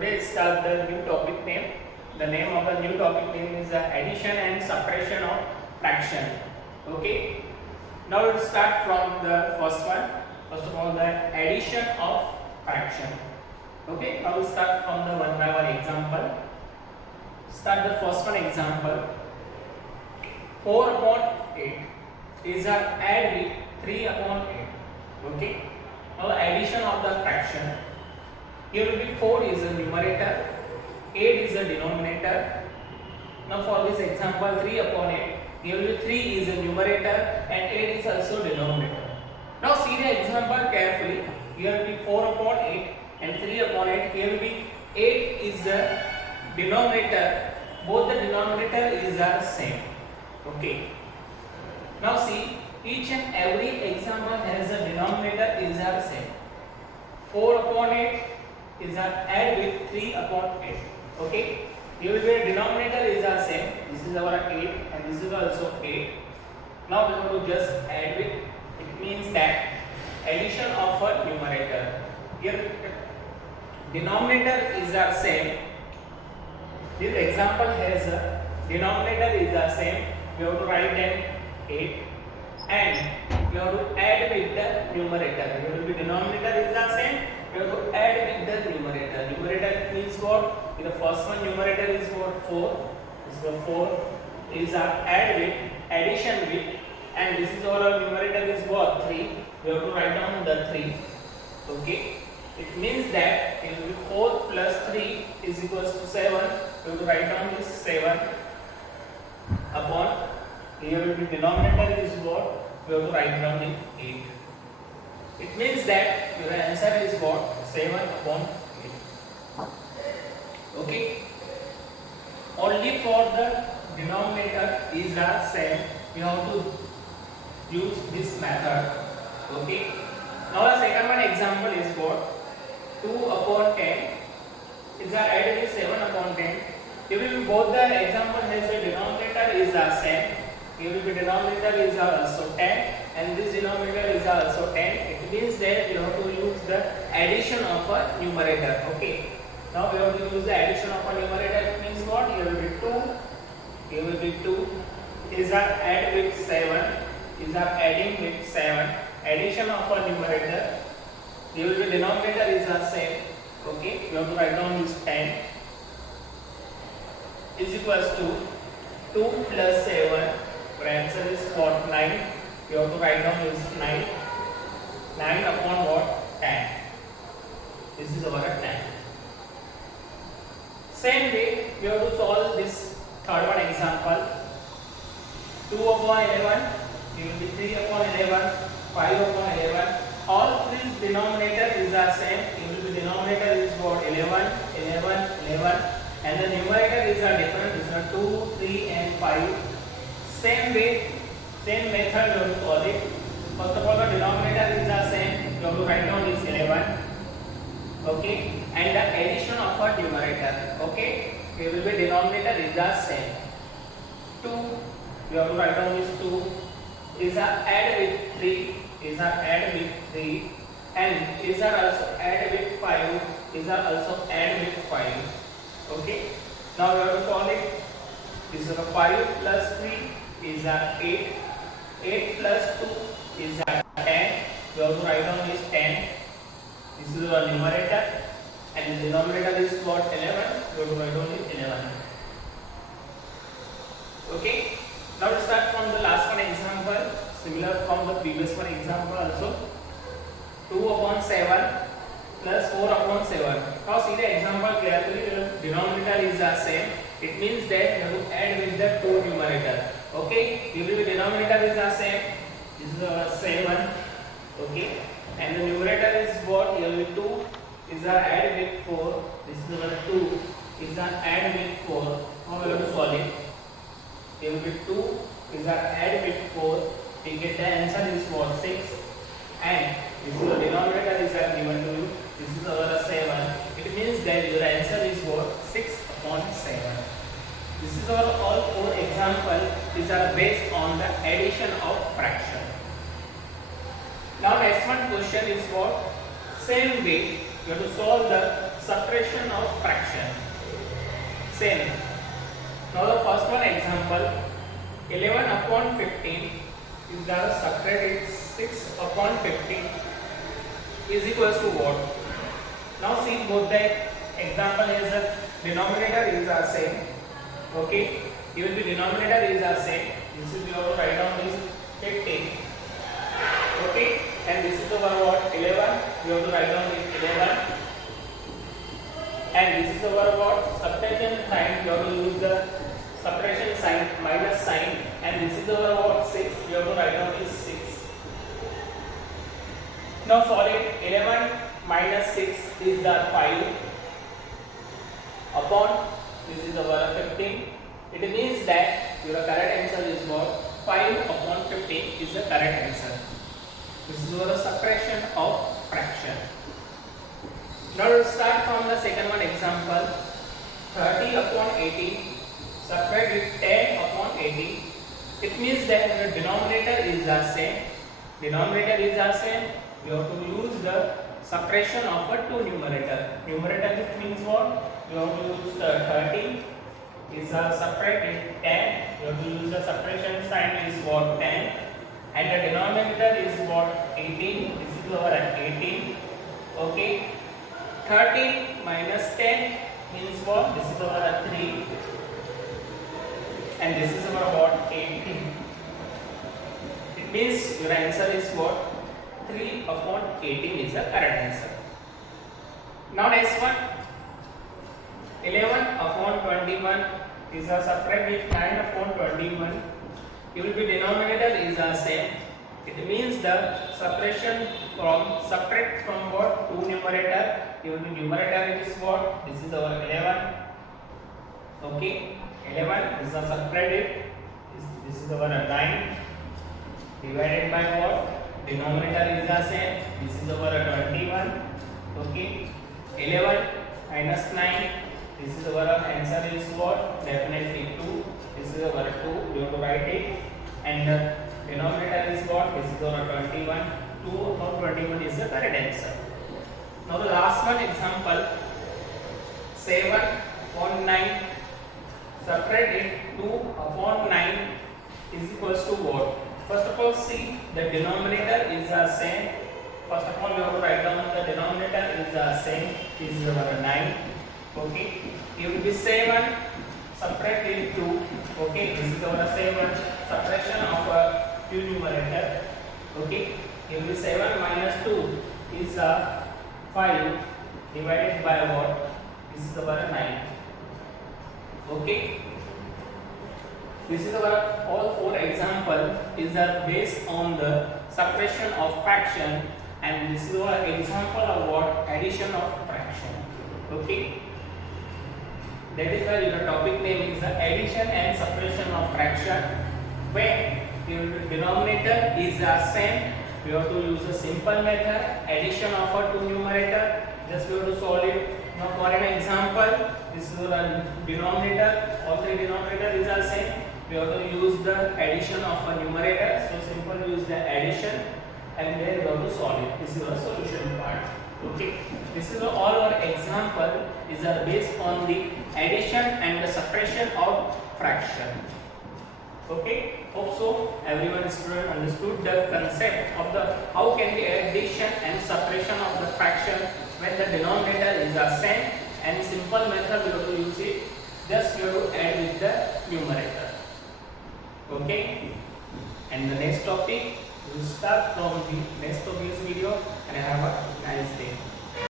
Today start the new topic name. The name of the new topic name is addition and subtraction of fraction. Okay. Now let's start from the first one. First of all, the addition of fraction. Okay. Now we start from the one by one example. Start the first one example. 4 upon 8 is add with 3 upon 8. Okay. Now addition of the fraction. Here will be 4 is the numerator, 8 is the denominator. Now for this example 3 upon 8, here will be 3 is the numerator and 8 is also denominator. Now see the example carefully. Here will be 4 upon 8 and 3 upon 8. Here will be 8 is the denominator. Both the denominator is the same. Okay. Now see, each and every example has a denominator is the same. 4 upon 8 is add with 3 upon 8. Okay. Here will be a denominator is the same. This is our 8 and this is also 8. Now we have to just add with. It means that addition of a numerator. Here denominator is the same. This example has a denominator is the same. We have to write then 8 and we have to add with the numerator. Here will be denominator is the same. We have to add with the numerator. Numerator means what? The first one numerator is what? 4. This is the 4 is add with, addition with, and this is our numerator is what? 3. We have to write down the 3. Okay. It means that it will be 4 plus 3 is equals to 7. We have to write down this 7 upon. Here will be denominator is what? We have to write down the 8. It means that your answer is what? 7 upon 8. Okay. Only for the denominator is the same. We have to use this method. Okay. Now the second one example is what? 2 upon 10 is added with 7 upon 10. Here will be both the example has a denominator is the same. Here will be denominator is also 10 and this denominator is also 10. It means that you have to use the addition of a numerator. Okay. Now we have to use the addition of a numerator. It means what? Here will be 2. Here will be 2. Is add with 7. Is adding with 7. Addition of a numerator. Here will be denominator is the same. Okay. You have to write down this 10 is equals to 2 plus 7. Our answer is what? 9. You have to write down this 9. 9 upon what? 10. This is our 10. Same way, we have to solve this third one example. 2 upon 11. It will be 3 upon 11. 5 upon 11. All three denominator is the same. It will be denominator is what? 11, 11, 11. And the numerator is a different. This is 2, 3 and 5. Same way, same method you have to solve it. First of all, the denominator is the same. You have to write down this 11. Okay. And the addition of a numerator. Okay. Here will be denominator is the same. 2. You have to write down this 2. Is add with 3. Is add with 3. And is also add with 5. Is also add with 5. Okay. Now we have to solve it. This is a 5 plus 3 is 8. 8 plus 2 is 10. We have to write down this 10. This is the numerator and the denominator is what? 11. We have to write down this 11. Okay. Now we start from the last one example. Similar from the previous one example also. 2 upon 7 plus 4 upon 7. Now see the example carefully. The denominator is the same. It means that you have to add with the 2 numerator. Okay. Here will be denominator is the same. This is our 7. Okay. And the numerator is what? Here will be 2. Is our add with 4. This is our 2. Is our add with 4. Now we have to solve it. Here will be 2. Is our add with 4. We get the answer is what? 6. And this is the denominator is given to you. This is our 7. It means that your answer is what? 6 upon 7. This is our all 4 examples. These are based on the addition of fraction. Now next one question is what? Same way you have to solve the subtraction of fraction. Same. Now the first one example, 11 upon 15 is the subtract 6 upon 15 is equals to what? Now see both the example is the denominator is the same. Okay, even the denominator is the same. This is your write down is 15. Okay, and this is our what? 11. You have to write down is 11. And this is our what? Subtraction sign. You have to use the subtraction sign, minus sign. And this is our what? 6. You have to write down is 6. Now solve it. 11 minus 6 is the 5 upon this is our 15. It means that your correct answer is what? 5 upon 15 is the correct answer. This is your subtraction of fraction. Now we'll start from the second one example. 30 upon 80 subtract with 10 upon 80. It means that the denominator is the same. Denominator is the same. You have to use the subtraction of a two numerator. Numerator it means what? You have to use the 30 is a subtract with 10. You have to use the subtraction sign is what? 10. And the denominator is what? 18. This is our 18. Okay. 30 minus 10 means what? This is our 3. And this is our what? 18. It means your answer is what? 3 upon 18 is the correct answer. Now next one. 11 upon 21 is a subtract with 9 upon 21. It will be denominator is the same. It means the subtract from what? Two numerator. It will be numerator is what? This is our 11. Okay. 11 is a subtract it. This is our 9 divided by what? Denominator is the same. This is our 21. Okay. 11 minus 9. This is our answer is what? Definitely 2. This is our 2. You have to write it. And the denominator is what? This is our 21. 2 upon 21 is the correct answer. Now the last one example. 7 upon 9. Subtract it. 2 upon 9 is equals to what? First of all, see the denominator is the same. First of all, you have to write down the denominator is the same. This is our 9. Okay. It will be 7. Subtract it 2. Okay. This is our 7. Subtraction of a two numerator. Okay. It will be 7 minus 2 is 5 divided by what? This is our 9. Okay. This is our all four example is based on the subtraction of fraction, and this is our example of what? Addition of fraction. Okay. That is why your topic name is the addition and subtraction of fraction. When your denominator is the same, we have to use a simple method, addition of a two numerator. Just we have to solve it. Now for an example, this is our denominator, all three denominator is the same. We have to use the addition of a numerator. So simple use the addition and then we have to solve it. This is our solution part. Okay. This is all our example is based on the addition and the subtraction of fraction. Okay. Hope so everyone student understood the concept of the how can the addition and subtraction of the fraction when the denominator is the same, and simple method we have to use it. Just we have to add with the numerator. Okay. And the next topic we will start from the next of this video, and have a nice day.